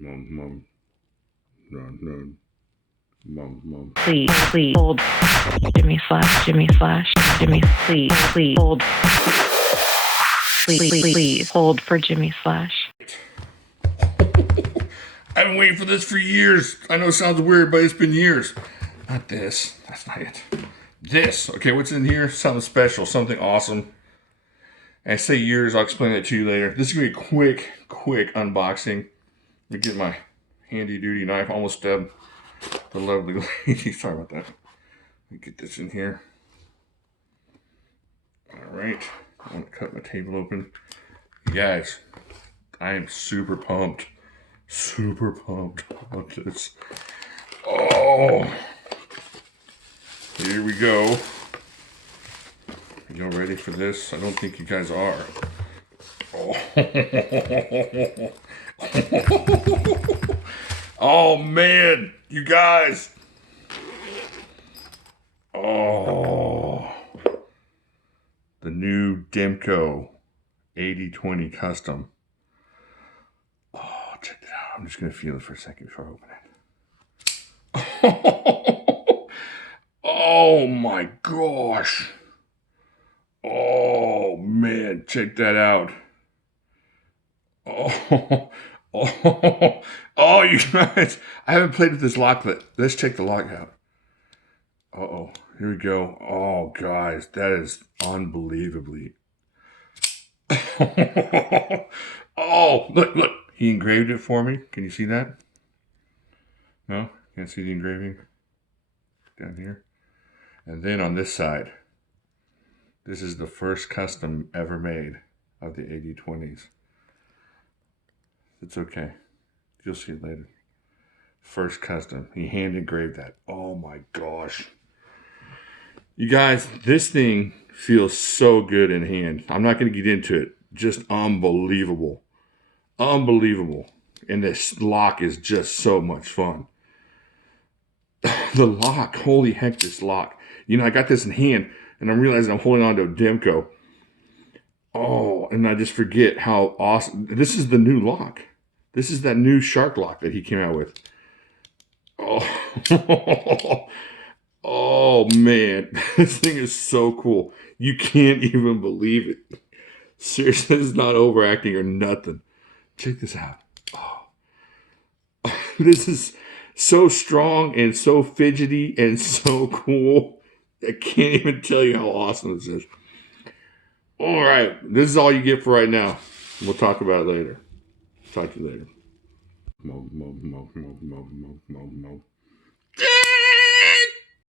Mom. No. Mom. Please hold. Jimislash. Please hold. Please hold for Jimislash. I've been waiting for this for years. I know it sounds weird, but it's been years. Not this. That's not it. This. Okay, what's in here? Something special. Something awesome. I say years. I'll explain that to you later. This is going to be a quick unboxing. Let me get my handy-duty knife. Almost stabbed the lovely lady. Sorry about that. Let me get this in here. Alright. I want to cut my table open. You guys, I am super pumped. Super pumped about this. Oh, here we go. Y'all ready for this? I don't think you guys are. Oh, oh man, you guys. Oh, the new Demko AD-20 custom. Check it out. I'm just going to feel it for a second before I open it. Oh my gosh. Oh man, check that out. Oh, you guys. I haven't played with this lock. Let's check the lock out. Uh-oh. Here we go. Oh, guys, that is unbelievably. Oh, look. He engraved it for me. Can you see that? No? Can't see the engraving? Down here. And then on this side, this is the first custom ever made of the AD-20s. It's okay. You'll see it later. First custom. He hand engraved that. Oh my gosh. You guys, this thing feels so good in hand. I'm not going to get into it. Just unbelievable. Unbelievable. And this lock is just so much fun. The lock. Holy heck, this lock. You know, I got this in hand, and I'm realizing I'm holding on to a Demko. Oh, and I just forget how awesome. This is the new lock. This is that new shark lock that he came out with. Oh, oh man. This thing is so cool. You can't even believe it. Seriously, this is not overacting or nothing. Check this out. Oh. This is so strong and so fidgety and so cool. I can't even tell you how awesome this is. All right. This is all you get for right now. We'll talk about it later. Talk to you later. Mo.